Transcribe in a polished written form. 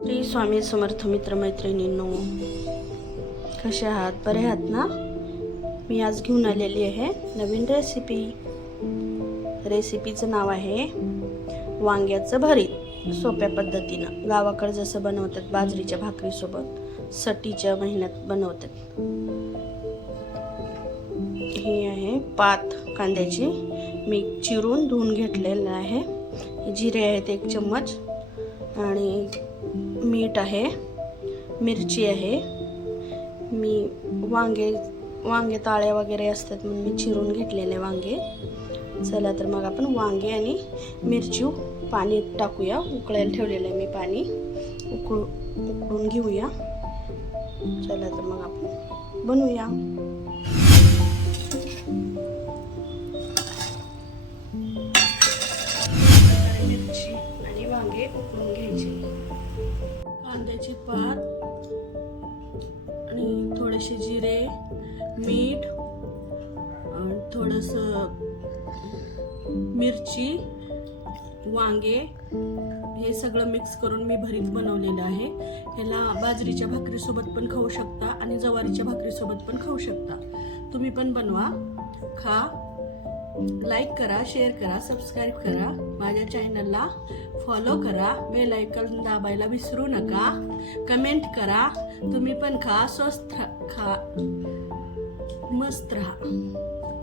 श्री स्वामी समर्थ मित्र मैत्रिणींनो, कसे आहात? बरे आहात ना? मी आज घेऊन आलेली आहे नवीन रेसिपीचं नाव आहे वांग्याचं भरीत. सोप्या पद्धतीनं गावाकडे जसं बनवतात बाजरीच्या भाकरीसोबत सटीच्या महिन्यात बनवतात. ही आहे पात कांद्याची, मी चिरून धुवून घेतलेलं आहे. जिरे आहेत 1 चम्मच आणि मीठ आहे, मिरची आहे. मी वांगे ताळे वगैरे असतात म्हणून मी चिरून घेतलेले वांगे. चला तर मग आपण वांगे आणि मिरची पाणी टाकूया. उकळायला ठेवलेलं आहे मी पाणी, उकळून घेऊया. चला तर मग आपण बनवूया. मिरची आणि वांगे उकळून घ्यायचे. कांद्याची पात आणि थोडेसे जिरे, मीठ, थोडस मिरची, वांगे हे सगळं मिक्स करून मी भरीत बनवलेलं आहे. ह्याला बाजरीच्या भाकरीसोबत पण खाऊ शकता आणि ज्वारीच्या भाकरीसोबत पण खाऊ शकता. तुम्ही पण बनवा, खा. लाईक करा, शेअर करा, सबस्क्राईब करा. माझ्या चॅनलला फॉलो करा. बेल आयकॉन दाबायला विसरू नका. कमेंट करा. तुम्ही पण खा, स्वस्थ खा, मस्त राहा.